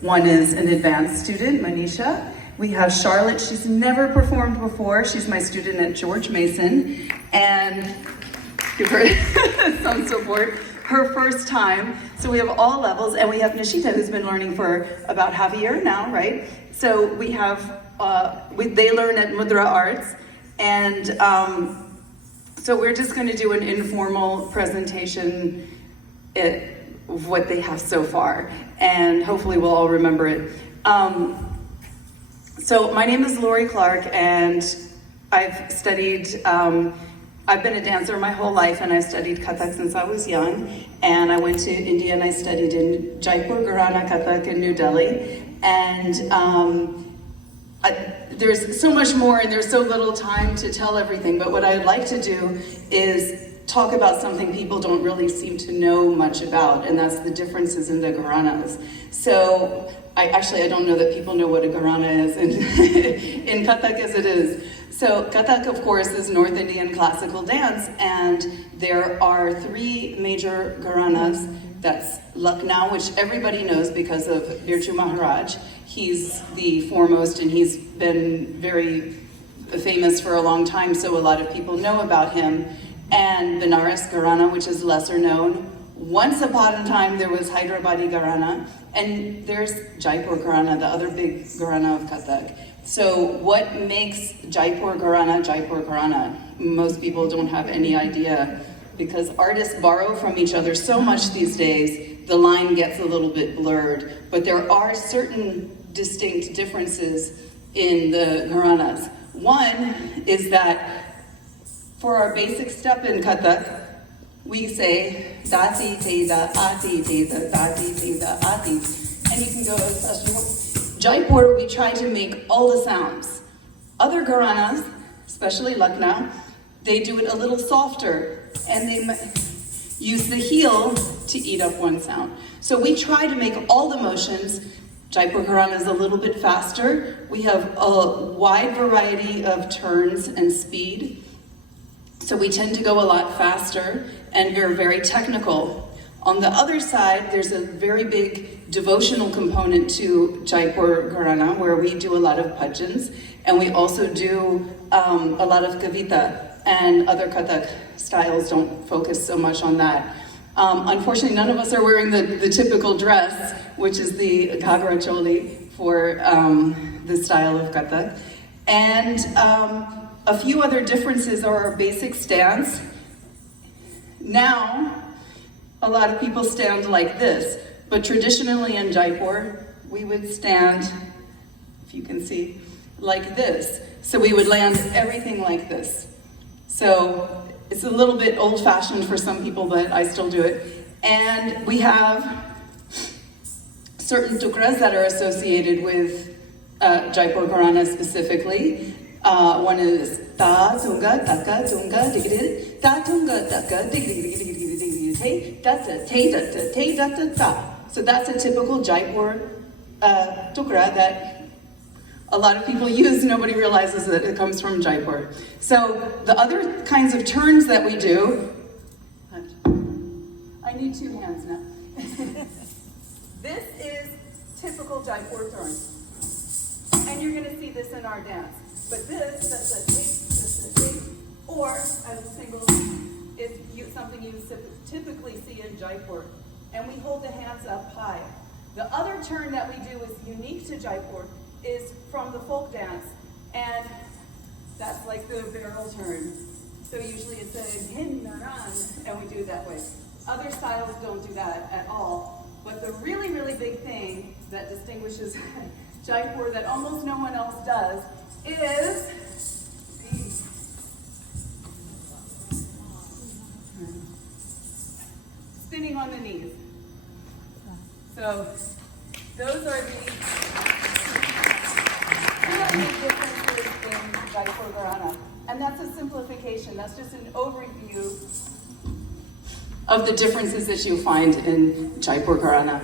One is an advanced student, Manisha. We have Charlotte, she's never performed before. She's my student at George Mason, and give her some support. Her first time. So we have all levels, and we have Nishita, who's been learning for about half a year now, right? So we have, they learn at Mudra Arts, and so we're just going to do an informal presentation of what they have so far, and hopefully we'll all remember it. So my name is Lori Clark, and I've studied, I've been a dancer my whole life, and I've studied Kathak since I was young. And I went to India and I studied in Jaipur, Gharana, Kathak in New Delhi. And there's so much more, and there's so little time to tell everything, but what I'd like to do is talk about something people don't really seem to know much about, and that's the differences in the gharanas. So I don't know that people know what a gharana is in Kathak as it is. So Kathak, of course, is North Indian classical dance, and there are three major gharanas. That's Lucknow, which everybody knows because of Birju Maharaj. He's the foremost, and he's been very famous for a long time, so a lot of people know about him. And Benares Gharana, which is lesser known. Once upon a time, there was Hyderabadi Gharana, and there's Jaipur Gharana, the other big Gharana of Kathak. So what makes Jaipur Gharana? Most people don't have any idea, because artists borrow from each other so much these days, the line gets a little bit blurred. But there are certain distinct differences in the gharanas. One is that for our basic step in Kathak, we say dati te da ati te da dati te da ati, and you can go as Jaipur, we try to make all the sounds. Other gharanas, especially Lucknow, they do it a little softer, and they use the heel to eat up one sound. So we try to make all the motions. Jaipur Gharana is a little bit faster. We have a wide variety of turns and speed. So we tend to go a lot faster, and we're very technical. On the other side, there's a very big devotional component to Jaipur Gharana, where we do a lot of bhajans, and we also do a lot of kavita, and other Kathak styles don't focus so much on that. Unfortunately, none of us are wearing the typical dress, which is the ghagra choli for the style of Kathak. And a few other differences are our basic stance. Now, a lot of people stand like this, but traditionally in Jaipur, we would stand, if you can see, like this. So we would land everything like this. So it's a little bit old-fashioned for some people, but I still do it. And we have certain tukras that are associated with Jaipur Gharana specifically. One is ta tunga taka tunga digidi ta tunga taka digidi digidi digidi digidi te da ta te da ta te da ta ta. So that's a typical Jaipur tukra that a lot of people use. Nobody realizes that it comes from Jaipur. So the other kinds of turns that we do, I need two hands now. This is typical Jaipur turn. And you're gonna see this in our dance. But this, that's a take, or as a single, is something you typically see in Jaipur. And we hold the hands up high. The other turn that we do is unique to Jaipur, is from the folk dance, and that's like the barrel turn. So usually it's a hin run, and we do it that way. Other styles don't do that at all, but the really, really big thing that distinguishes Jaipur that almost no one else does is spinning on the knees. So those are the big differences in Jaipur Gharana. And that's a simplification. That's just an overview of the differences that you find in Jaipur Gharana.